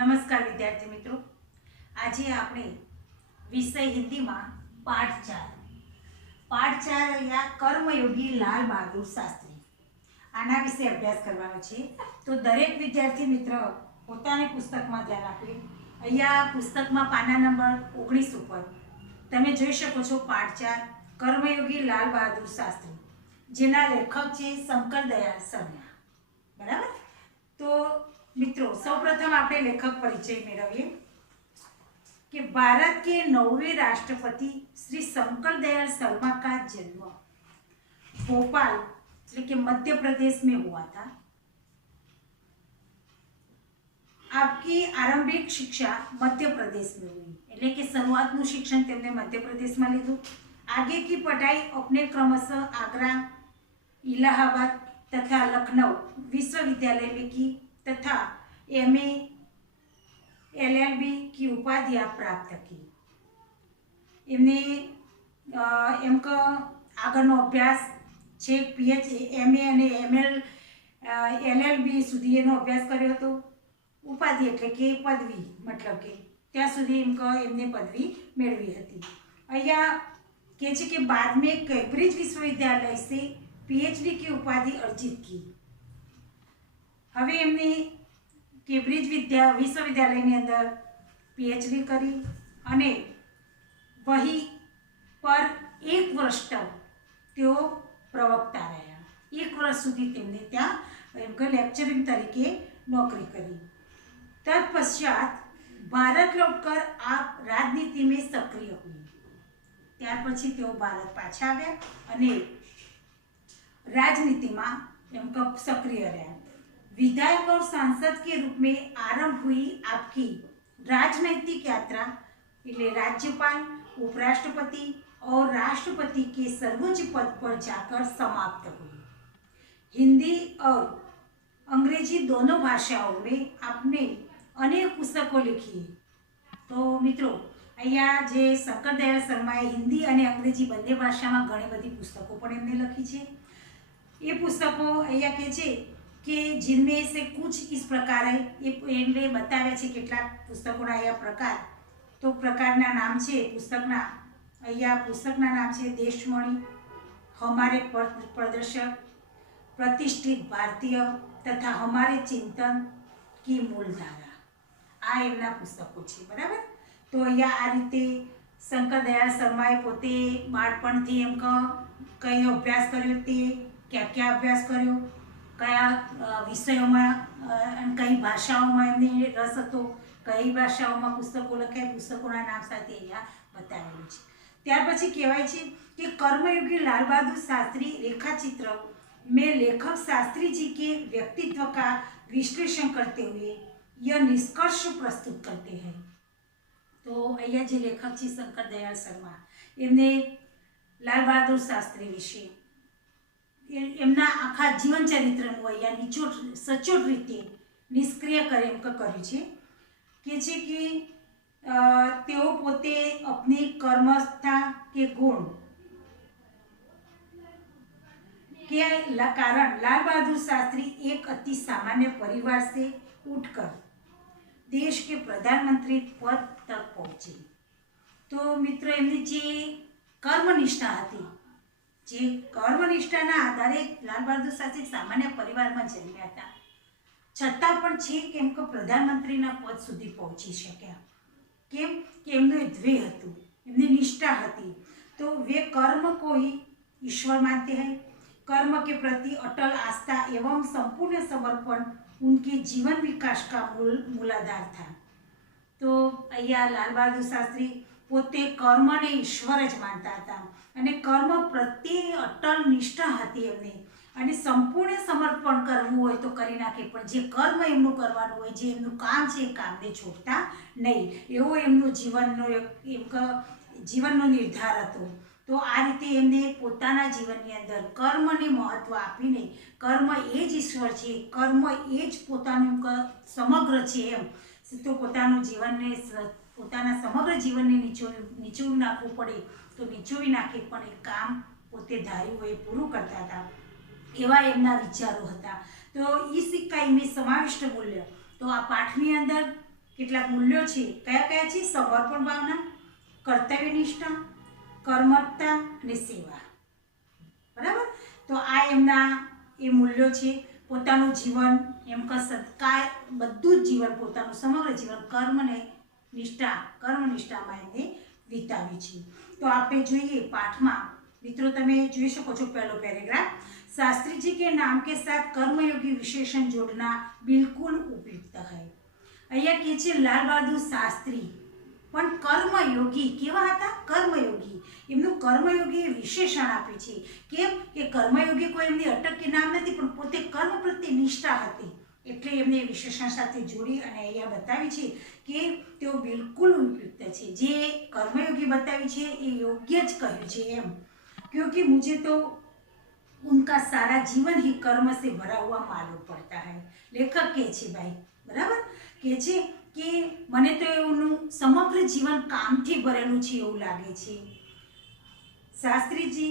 નમસ્કાર વિદ્યાર્થી મિત્રો, આજે આપણે વિષય હિન્દીમાં પાઠ 4 અહીંયા કર્મયોગી લાલ બહાદુર શાસ્ત્રી આના વિશે અભ્યાસ કરવાનો છે। તો દરેક વિદ્યાર્થી મિત્ર પોતાની પુસ્તકમાં ધ્યાન આપે। અહીંયા પુસ્તકમાં પાના નંબર 19 ઉપર તમે જોઈ શકો છો પાઠ 4 કર્મયોગી લાલ બહાદુર શાસ્ત્રી, જેના લેખક છે શંકર દયાળ શર્મા। બરાબર। તો मित्रों सर्वप्रथम આપણે लेखक परिचय મેળવીએ कि भारत के 9वें राष्ट्रपति श्री शंकर दयाल शर्मा का जन्म भोपाल એટલે કે मध्य प्रदेश में हुआ था। आपकी आरंभिक शिक्षा मध्य प्रदेश में हुई એટલે કે શરૂઆતનું શિક્ષણ તેમને મધ્ય પ્રદેશમાં લીધું। आगे की पढ़ाई अपने क्रमशः आगरा, इलाहाबाद तथा लखनऊ विश्वविद्यालय में की तथा एमए एलएलबी की उपाधियां प्राप्त की। एमने एम का આગળનો અભ્યાસ છે પીએચડી એમએ અને એમએલ એલએલબી સુધી એનો અભ્યાસ કર્યો હતો। ઉપાધિ એટલે કે પદવી, મતલબ કે ત્યાં સુધી એમને પદવી મેળવી હતી। અહીંયા કહે છે કે बाद में कैम्ब्रिज विश्वविद्यालय से पीएचडी की उपाधि अर्जित की। હવે એમને કેમ્બ્રિજ વિશ્વવિદ્યાલયની અંદર પીએચડી કરી અને વહી પર 1 વર્ષ તક તેઓ પ્રવક્તા રહ્યા। 1 વર્ષ સુધી તેમને ત્યાં લેક્ચરિંગ તરીકે નોકરી કરી। તત્પશ્ચાત ભારત લौटकर आप राजनीति में सक्रिय हुई। ત્યાર પછી તેઓ ભારત પાછા આવ્યા અને રાજનીતિમાં सक्रिय રહ્યા। विधायक और सांसद के रूप में आरंभ हुई आपकी राजनैतिक यात्रा राज्यपाल, उपराष्ट्रपति और राष्ट्रपति के सर्वोच्च पद पर जाकर समाप्त हुई। हिंदी और अंग्रेजी दोनों भाषाओं में आपने अनेक पुस्तकों लिखी। तो मित्रों अहींया जे शंकर दयाल शर्माए हिंदी और अंग्रेजी बंने भाषा में घणी बधी पुस्तकों पण एमणे लखी छे। ये पुस्तकों अहींया कहे छे कि जिनमें से कुछ इस प्रकार है। ये बतावे छे કેટલાક પુસ્તકોના અહીંયા પ્રકાર। તો પ્રકારના નામ છે પુસ્તકના, અહીંયા પુસ્તકના નામ છે દેશમણી, हमारे प्रदर्शक, प्रतिष्ठित भारतीय तथा हमारे चिंतन की मूलधारा। आ एमना पुस्तकों છે। બરાબર। તો અહીંયા આ રીતે શંકર દયાળ શર્માએ પોતે બાળપણથી એમ કઈ અભ્યાસ કર્યો, તે क्या અભ્યાસ કર્યો, કયા વિષયોમાં અને કઈ ભાષાઓમાં એમને રસ હતો, કઈ ભાષાઓમાં પુસ્તકો લખાય, પુસ્તકોના નામ સાથે અહીંયા બતાવેલું છે। ત્યાર પછી કહેવાય છે કે કર્મયોगी लाल बहादुर शास्त्री रेखाचित्र में लेखक शास्त्री जी के व्यक्तित्व का विश्लेषण करते हुए यह निष्कर्ष प्रस्तुत करते हैं। तो અહીંયા જે લેખક છે શંકર દયાળ શર્મા, એમને લાલ બહાદુર શાસ્ત્રી વિશે એમના આખા જીવન ચરિત્રનું અહીંયા સચોટ રીતે નિષ્ક્રિય કર્યું છે। કે છે કે તેઓ પોતે अपनी कर्मस्था के गुण के कारण लाल बहादुर शास्त्री एक अति सामान्य परिवार से उठकर देश के प्रधानमंत्री पद तक पहुंचे। तो मित्रों एमनी जे कर्मनिष्ठा थी, जे कर्मनिष्ठाना आधारे लाल बहादुर शास्त्री सामान्य परिवारमां जन्म्या हता, छतां पण छेक केम के प्रधानमंत्रीना पद सुधी पहोंची शक्या। केम के एमनुं ध्येय हतुं, एमनी निष्ठा हती। तो वे कर्म को ही ईश्वर मानते हैं। कर्म के प्रति अटल आस्था एवं संपूर्ण समर्पण उनके जीवन विकास का मूलाधार था। तो अहींया लाल बहादुर शास्त्री पोते कर्म ने ईश्वर ज मानता था અને કર્મ પ્રત્યે અટલ નિષ્ઠા હતી એમને, અને સંપૂર્ણ સમર્પણ કરવું હોય તો કરી નાખે, પણ જે કર્મ એમનું કરવાનું હોય, જે એમનું કામ છે એ કામને છોડતા નહીં, એવો એમનો જીવનનો નિર્ધાર હતો। તો આ રીતે એમને પોતાના જીવનની અંદર કર્મને મહત્ત્વ આપીને કર્મ એ જ ઈશ્વર છે, કર્મ એ જ પોતાનું સમગ્ર છે એમ, તો પોતાનું જીવનને પોતાના સમગ્ર જીવનને નીચોવી નાખવું પડે તો નીચોવી નાખે, પણ એ કામ પોતે ધાર્યું હોય પૂરું કરતા હતા, એવા એમના વિચારો હતા। તો એ સિક્કા में समाविष्ट मूल्य। तो आ पाठनी अंदर કેટલાક મૂલ્યો છે, કયા કયા છે? સમર્પણ ભાવના, કર્તવ્યનિષ્ઠા, કર્મઠતા અને સેવા. બરાબર. તો આ એમના એ મૂલ્યો છે. પોતાનું જીવન એમ કે સત્કાર, બધું જ જીવન, પોતાનું સમગ્ર જીવન કર્મનિષ્ઠામાં એમને વિતાવ્યું છે. તો આપણે જોઈએ પાઠમાં, મિત્રો તમે જોઈ શકો છો પહેલો પેરેગ્રાફ, शास्त्री जी के नाम के साथ कर्मयोगी विशेषण जोड़ना बिल्कुल उपयुक्त है. અહીંયા કે છે લાલ બહાદુર શાસ્ત્રી પણ કર્મયોગી કેવા હતા? કર્મયોગી. એમનું કર્મયોગી વિશેષણ આપે છે. કેમ કે કર્મયોગી કોઈ એમની અટક કે નામ નથી, પણ પોતે કર્મ પ્રત્યે નિષ્ઠા હતી, એટલે એમને વિશેષણ સાથે જોડી અને અહીંયા બતાવી છે કે તેઓ બિલકુલ ઉપયુક્ત છે. જે કર્મયોગી બતાવી છે એ યોગ્ય જ કહ્યું છે એમ. क्योंकि मुझे तो उनका सारा जीवन ही कर्म से भरा हुआ मालूम पड़ता है. लेखक કહે છે ભાઈ, બરાબર, કહે છે કે મને તો એનું સમગ્ર જીવન કામથી ભરેલું છે એવું લાગે છે. शास्त्री जी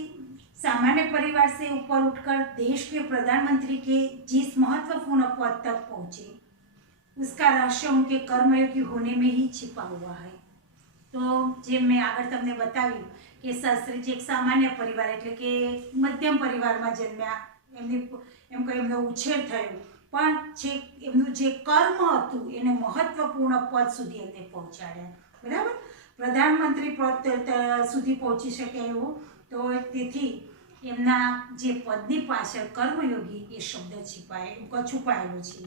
सामान्य परिवार से ऊपर उठकर देश के प्रधानमंत्री के जिस महत्वपूर्ण पद तक पहुंचे उसका रहस्य उनके कर्मयोगी होने में ही छिपा हुआ है. तो જેમ મેં આગળ તમને બતાવ્યું કે શાસ્ત્રીજી એક સામાન્ય પરિવાર એટલે કે મધ્યમ પરિવારમાં જન્મ્યા, એમની એમ કહે એમનો ઉછેર થયો, પણ જે એમનું જે કર્મ હતું એને મહત્વપૂર્ણ પદ સુધી એમને પહોંચાડ્યા. બરાબર. પ્રધાનમંત્રી પદ સુધી પહોંચી શકે એવું, તો તેથી એમના જે પદની પાછળ કર્મયોગી એ શબ્દ છુપાયેલો છે.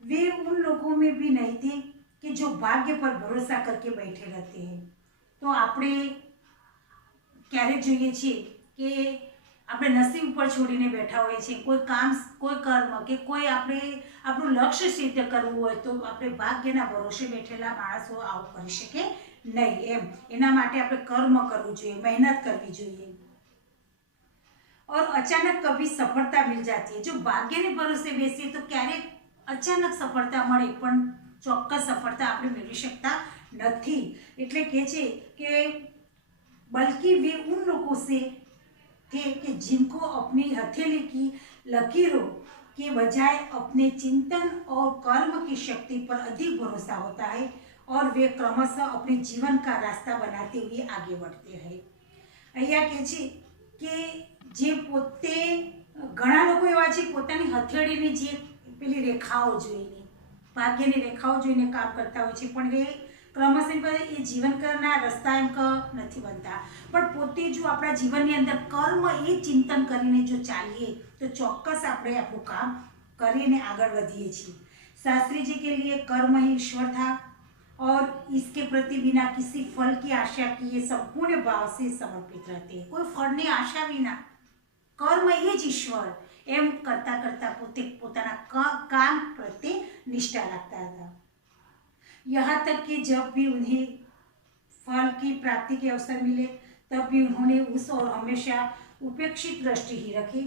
वे उन लोगों में भी नहीं थे कि जो भाग्य पर भरोसा करके बैठे रहते हैं. तो આપણે ક્યારેક જોઈએ છીએ કે આપણે નસીબ ઉપર છોડીને બેઠા હોઈએ છીએ. કોઈ કામ, કોઈ કર્મ કે કોઈ આપણે આપણું લક્ષ્ય સિદ્ધ કરવું હોય તો આપણે ભાગ્યના ભરોસે બેઠેલા માણસો આવું કરી શકે નહીં એમ. એના માટે આપણે કર્મ કરવું જોઈએ, મહેનત કરવી જોઈએ. और अचानक कभी सफलता मिल जाती है. जो भाग्य ने भरोसे बेसीए तो क्यारेक अचानक सफलता મળે, પણ ચોક્કસ સફળતા આપણે મેળવી શકતા નથી. એટલે કહે છે કે बल्कि वे उन लोगों से थे कि जिनको अपनी हथेली की लकीरों के बजाय अपने चिंतन और कर्म की शक्ति पर अधिक भरोसा होता है और वे क्रमशः अपने जीवन का रास्ता बनाते हुए आगे बढ़ते हैं. અહીંયા કહે છે કે જે પોતે ઘણા લોકો એવા છે પોતાની હથેળીની જે પેલી રેખાઓ જોઈને, ભાગ્યની રેખાઓ જોઈને કામ કરતા હોય છે, પણ એ ક્રમશઃ એ જીવનના રસ્તા એમ નથી બનતા. પણ પોતે જો આપણા જીવનની અંદર કર્મ એ ચિંતન કરીને જો ચાલીએ તો ચોક્કસ આપણે આપણું કામ કરીને આગળ વધીએ છીએ. शास्त्री जी के लिए कर्म ही ईश्वर था और इसके प्रति बिना किसी फल की आशा किए संपूर्ण भाव से समर्पित रहते हैं. कोई फळની આશા વિના કર્મ એ જ ઈશ્વર એમ કરતા કરતા પોતે પોતાના કામ પ્રત્યે નિષ્ઠા રાખતા હતા. यहाँ तक कि जब भी उन्हें फल की प्राप्ति के अवसर मिले तब भी उन्होंने उस और हमेशा उपेक्षित दृष्टि ही रखी.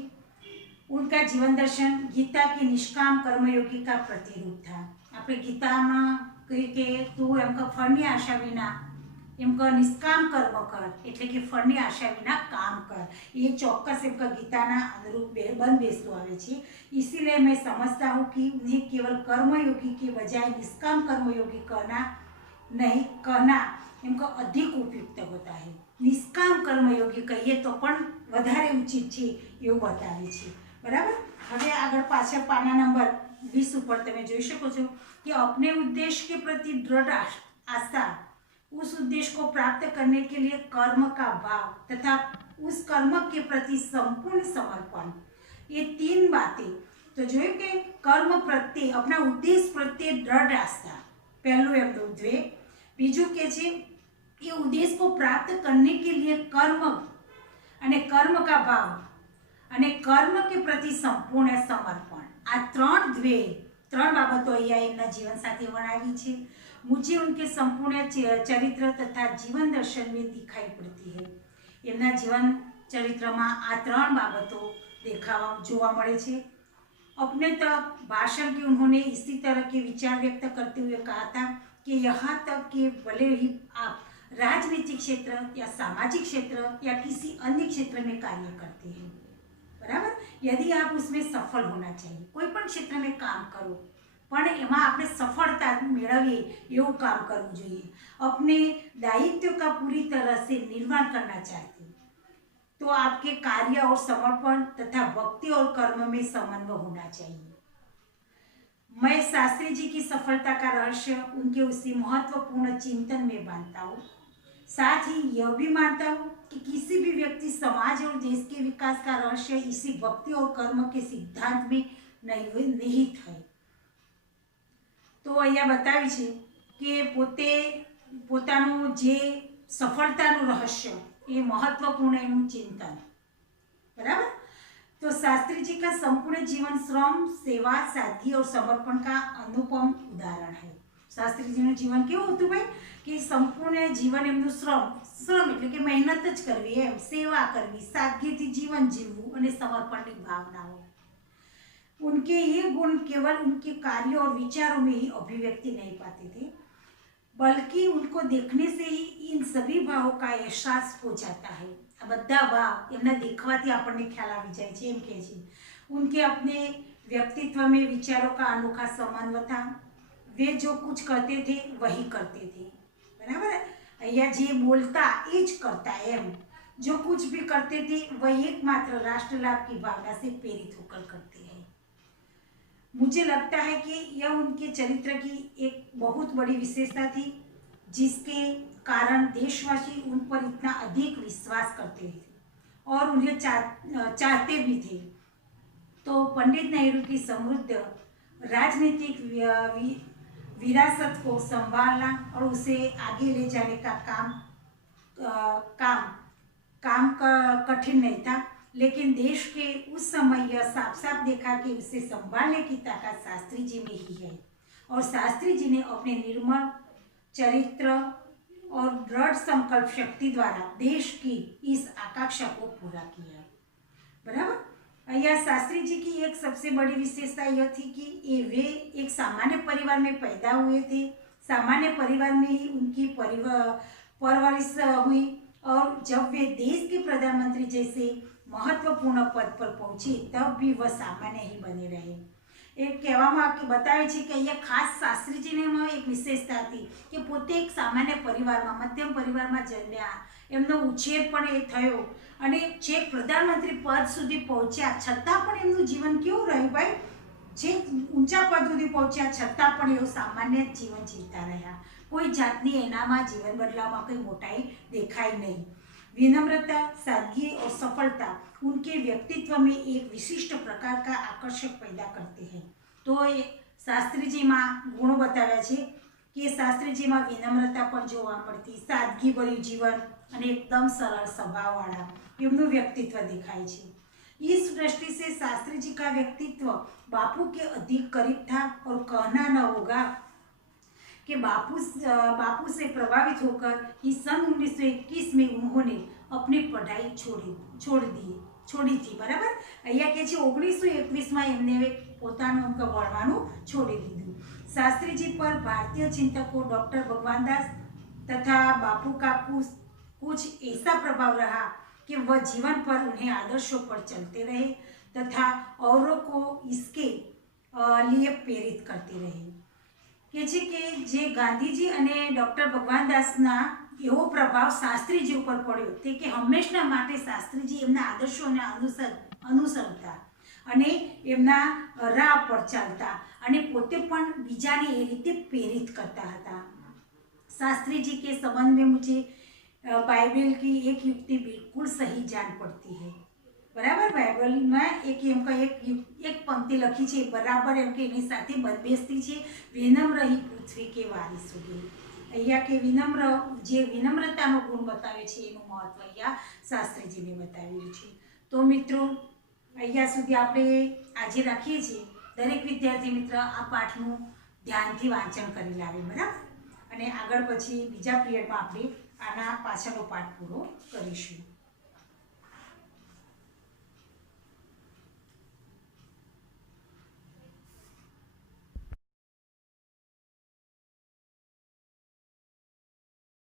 उनका जीवन दर्शन गीता के निष्काम कर्मयोगी का प्रतिरूप था. આપણે ગીતામાં કહે કે તું એમ કે ફળની આશા વિના એમ કે નિષ્કામ કર્મ કર, એટલે કે ફળની આશા વિના કામ કર. એ ચોક્કસ એમ કે ગીતાના અનુરૂપ બંધ બેસતું આવે છે. इसीलिए मैं समझता हूँ कि उन्हें केवल कर्मयोगी के बजाय निष्काम कर्मयोगी कहना એમ કે अधिक उपयुक्त होता है. નિષ્કામ કર્મયોગી કહીએ તો પણ વધારે ઉચિત છે એવું બતાવે છે. બરાબર. હવે આગળ પાછળ પાના નંબર 20 ઉપર તમે જોઈ શકો છો कि अपने उद्देश्य के प्रति दृढ़ आस्था, उस उद्देश्य को प्राप्त करने के लिए कर्म का भाव तथा उस कर्म के प्रति संपूर्ण समर्पण, ये तीन बातें. तो जो कि कर्म प्रत्ये अपना उद्देश्य प्रत्ये दृढ़ आस्था, पहलू एमनो द्वेग. बीजू के छे ये उद्देश्य को प्राप्त करने के लिए कर्म अने कर्म का भाव अने कर्म के प्रति संपूर्ण समर्पण. आ ત્રણ બાબતો અહીંયા એમના જીવન સાથે વર્ણવી છે. मुझे उनके संपूर्ण चरित्र तथा जीवन दर्शन में दिखाई पड़ती है. એમના જીવન ચરિત્રમાં આ ત્રણ બાબતો જોવા મળે છે. अपने तक भाषण के उन्होंने इसी तरह के विचार व्यक्त करते हुए कहा था कि यहाँ तक कि भले ही आप राजनीतिक क्षेत्र या सामाजिक क्षेत्र या किसी अन्य क्षेत्र में कार्य करते हैं, बराबर, यदि आप उसमें सफल होना चाहिए, कोई पण क्षेत्र में काम करो પણ એમાં આપણે સફળતા મેળવીએ એવું કામ કરવું જોઈએ। अपने दायित्व का पूरी तरह से निर्माण करना चाहते तो आपके कार्य और समर्पण तथा भक्ति और कर्म में समन्वय होना चाहिए। मैं शास्त्री जी की सफलता का रहस्य उनके उसी महत्वपूर्ण चिंतन में मानता हूँ। साथ ही यह भी मानता हूँ कि किसी भी व्यक्ति, समाज और देश के विकास का रहस्य इसी भक्ति और कर्म के सिद्धांत में निहित है। तो अहिया बताव्યું છે કે પોતે પોતાનું જે સફળતાનું રહસ્ય એ મહત્વપૂર્ણ એનું चिंतन, बराबर। तो शास्त्री जी का संपूर्ण जीवन श्रम, सेवा, सादगी और समर्पण का अनुपम उदाहरण है। शास्त्री जी નું જીવન કેવું હતું ભાઈ કે સંપૂર્ણ જીવન એમનું શ્રમ એટલે કે મહેનત જ કરવી, એમ સેવા કરવી, સાદગીથી जीवन જીવવું અને સમર્પણની ભાવના હોય। उनके ये गुण केवल उनके कार्यों और विचारों में ही अभिव्यक्ति नहीं पाते थे, बल्कि उनको देखने से ही इन सभी भावों का एहसास हो जाता है। आ बधा भाव एमना देखवाथी आपने ख्याल आवी जाय छे, एम कहे छे। उनके अपने व्यक्तित्व में विचारों का अनोखा समन्वय था। वे जो कुछ करते थे वही करते थे, बराबर। अहिया जे बोलता एज करता, एम जो कुछ भी करते थे वह एकमात्र राष्ट्र लाभ की भावना से प्रेरित होकर करते हैं। मुझे लगता है कि यह उनके चरित्र की एक बहुत बड़ी विशेषता थी, जिसके कारण देशवासी उन पर इतना अधिक विश्वास करते थे और उन्हें चाहते भी थे। तो पंडित नेहरू की समृद्ध राजनीतिक विरासत को संभालना और उसे आगे ले जाने का काम कठिन नहीं था, लेकिन देश के उस समय यह साफ साफ देखा कि उसे संभालने की ताकत शास्त्री जी में ही है। और शास्त्री जी ने अपने निर्मल चरित्र और दृढ़ संकल्प शक्ति द्वारा देश की इस आकांक्षा को पूरा किया, बराबर। यह शास्त्री जी की एक सबसे बड़ी विशेषता यह थी कि वे एक सामान्य परिवार में पैदा हुए थे। सामान्य परिवार में ही उनकी परवरिश हुई और जब वे देश के प्रधानमंत्री जैसे महत्वपूर्ण पद पर पहुंचे तब भी वह सामान्य ही बने रहे। एक कहेवामां बतावे छे कि अहींया खास शास्त्रीजीने एक विशेषता थी कि पोते एक सामान्य परिवार में, मध्यम परिवार में जन्म्या, एमनो उछेर पण ए थयो अने छेक प्रधानमंत्री पद सुधी पहोंच्या छतां पण एमनुं जीवन केवुं रह्युं भाई, छेक ऊंचा पद सुधी पहोंच्या छतां पण एवुं सामान्य जीवन जीवता रह्या। कोई जातनी एनामां जीवन बदलावमां कोई मोटाई देखाई नहीं। विनम्रता, सादगी और सफलता उनके व्यक्तित्व में एक विशिष्ट प्रकार का आकर्षक पैदा करते हैं। तो शास्त्री जी में गुणों बताव्या छे कि शास्त्री जी में विनम्रता पर जोवा मळती, सादगी भर्यु जीवन और एकदम सरल स्वभाववाळा एमनुं व्यक्तित्व देखाय छे। इस दृष्टि से शास्त्री जी का व्यक्तित्व बापू के अधिक करीब था और कहना न होगा कि बापू से प्रभावित होकर ही सन 1921 में उन्होंने अपनी पढ़ाई छोड़ी थी, बराबर। अहींया कहे छे 1921 में एमने पोतानुं भणवानुं छोड़ी दीधुं। शास्त्री जी पर भारतीय चिंतकों डॉक्टर भगवान दास तथा बापू का कुछ ऐसा प्रभाव रहा कि वह जीवन पर उन्हें आदर्शों पर चलते रहे तथा औरों को इसके लिए प्रेरित करते रहे। के छे कि जे गांधीजी अने डॉक्टर भगवान दासना एवो प्रभाव शास्त्रीजी पर पड्यो ते कि हमेशा माटे शास्त्रीजी एमना आदर्शोने अनुसरता अने एमना राह पर चालता अने पोते पण बीजाने ए रीते प्रेरित करता हता। शास्त्रीजी के संबंध में मुझे बाइबल की एक युक्ति बिल्कुल सही जान पड़ती है, बराबर। बाइबल में एक पंक्ति लखी है, बराबर एम के एनी साथे बंधबेसती है, विनम्र ही पृथ्वी के वारिस होगे। अहींया के विनम्रतानो गुण बतावे छे एनुं महत्व अहींया शास्त्रीजीने बताव्युं छे। तो मित्रों अहींया सुधी आपणे आजे राखीए छीए। दरेक विद्यार्थी मित्र आ पाठनुं ध्यानथी वांचन करी लावे, बराबर। अने आगळ पछी बीजा पिरियडमां आपणे आना पाछळनो पाठ पूरो करीशुं।